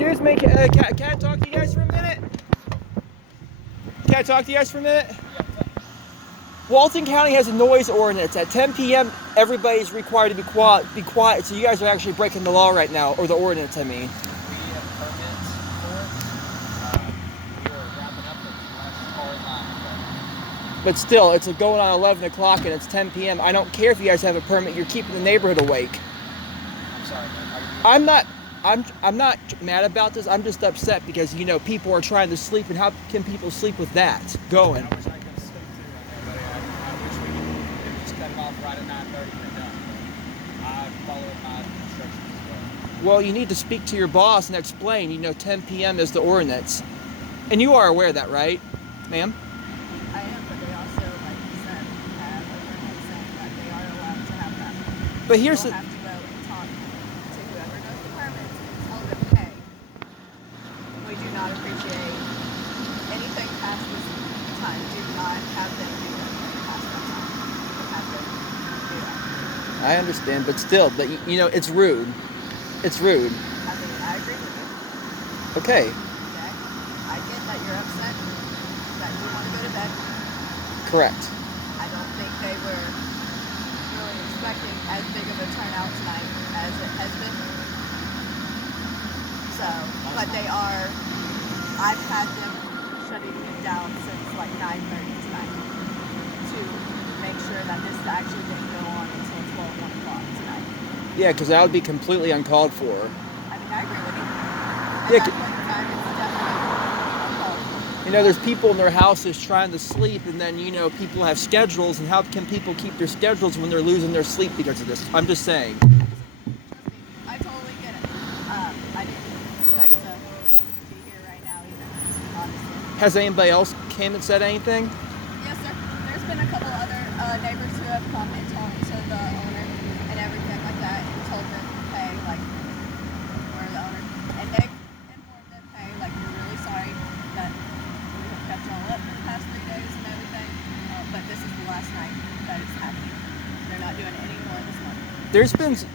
Excuse me, can I talk to you guys for a minute? Can I talk to you guys for a minute? Walton County has a noise ordinance. At 10 p.m., everybody's required to be quiet. So you guys are actually breaking the law right now, or the ordinance, I mean. We have permits for it. We are wrapping up the last call line. But still, it's going on 11 o'clock and it's 10 p.m. I don't care if you guys have a permit. You're keeping the neighborhood awake. I'm sorry, man. I'm not mad about this. I'm just upset because, you know, people are trying to sleep, and how can people sleep with that going? I wish I could sleep through on there, buddy. I wish we could just cut it off right at 9:30 and done. But I followed my instructions as well. Well, you need to speak to your boss and explain, you know, 10 p.m. is the ordinance. And you are aware of that, right, ma'am? I am, but they also, like you said, have a permit saying that they are allowed to have that. But here's You'll the... have to go and talk to whoever knows the permits and tell them, hey, we do not appreciate anything past this time. Do not have them do anything past that time. Have them do that. I understand, but still, you know, it's rude. It's rude. I mean, I agree with you. Okay. Okay? I get that you're upset, that you want to go to bed. Correct. I don't think they were really expecting as big of a turnout tonight as it has been. So, but they are, I've had them shutting it down since like 9:30 tonight to make sure that this actually didn't go on until 1 o'clock tonight. Yeah, because that would be completely uncalled for. I mean, I agree with you. At Yeah, that point in time, it's definitely uncalled for. You know, there's people in their houses trying to sleep, and then, you know, people have schedules, and how can people keep their schedules when they're losing their sleep because of this? I'm just saying. Trust me, I totally get it. I didn't expect to be here right now either, honestly. Has anybody else came and said anything? Yes, sir. There's been a couple other neighbors who have come and talked to the owner and everything like that and told them, hey, like, we're the owner. And they informed them, hey, like, we're really sorry that we have kept y'all up for the past 3 days and everything, but this is the last night that it's happening. They're not doing it anymore this month.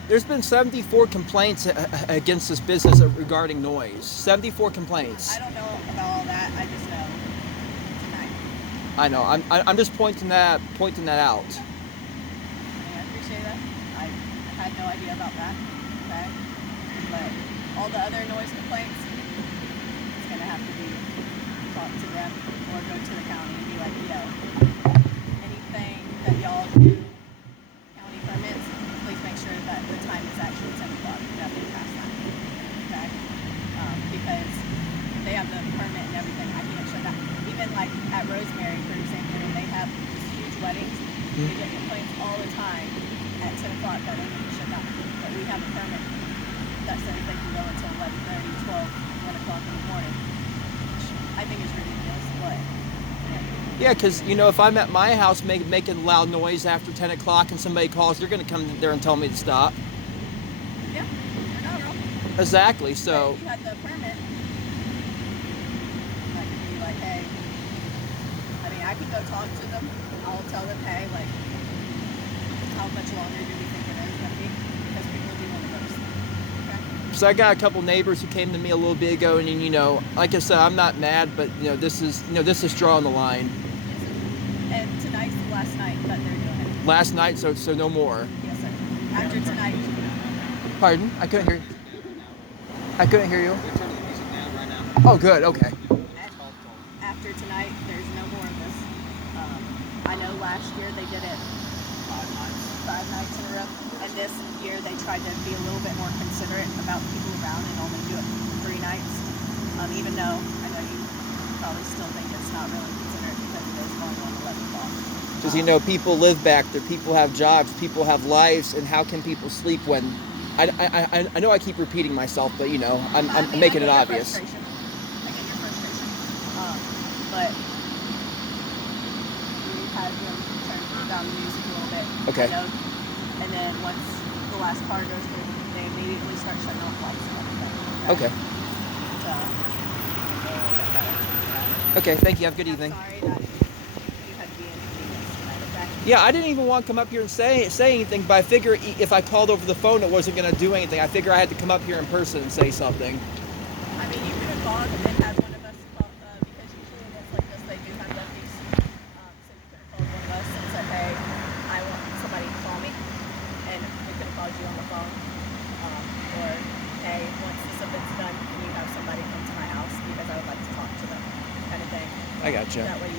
There's been 74 complaints against this business regarding noise. 74 complaints. I don't know about all that. I just know tonight. I know. I'm just pointing that out. I mean, I appreciate that. I had no idea about that. Okay, but all the other noise complaints, it's gonna have to be talked to them or go to the county and be like, yo, anything that y'all do, county permits, please make sure that the time is actually 10 o'clock. Nothing past that. Okay, because they have the permit and everything. I can't shut that. Even like at Rosemary, for example, when they have these huge weddings, they get complaints all the time at 10 o'clock that they need to shut down. But we have a permit that says they can go until 11:30, 12, 1 o'clock in the morning, which I think is ridiculous. But Yeah, because, you know, if I'm at my house making loud noise after 10 o'clock and somebody calls, they're going to come there and tell me to stop. yeah, you're not wrong. Exactly, But so... if you had the permit, I could be like, hey, I mean, I could go talk to them. I'll tell them, hey, like, how much longer do we think it is going to be? Because people do want to go to sleep. Okay? So I got a couple neighbors who came to me a little bit ago, and, you know, like I said, I'm not mad, but, you know, this is drawing the line. And tonight's the last night that they're doing it. Last night, so no more. Yes, sir. After tonight, Pardon? I couldn't hear you. I couldn't hear you. We're turning the music down right now. Oh, good. Okay. after tonight, there's no more of this. I know last year they did it 5 nights in a row, and this year they tried to be a little bit more considerate about people around and only do it 3 nights. Even though I know you probably still think it's not really considerate because it is going on 11 o'clock. Because, you know, people live back there, people have jobs, people have lives, and how can people sleep when... I know I keep repeating myself, but, you know, I'm making it obvious. I get your frustration. But we had them turn down the music a little bit. Okay. You know, and then once the last car goes through, they immediately start shutting off lights and everything. Okay. So, a little bit better. Okay, thank you. Have a good evening. I'm sorry that you had to be inconvenienced tonight, okay? Yeah, I didn't even want to come up here and say anything, but I figure if I called over the phone, it wasn't going to do anything. I figure I had to come up here in person and say something. I I mean, you could have called and had one of us call, because usually it is like this, they do have deputies. So you could have called one of us and said, hey, I want somebody to call me. And we could have called you on the phone. Or, hey, once this event's done, can you have somebody come to my house because I would like to talk to them, kind of thing. I gotcha. That way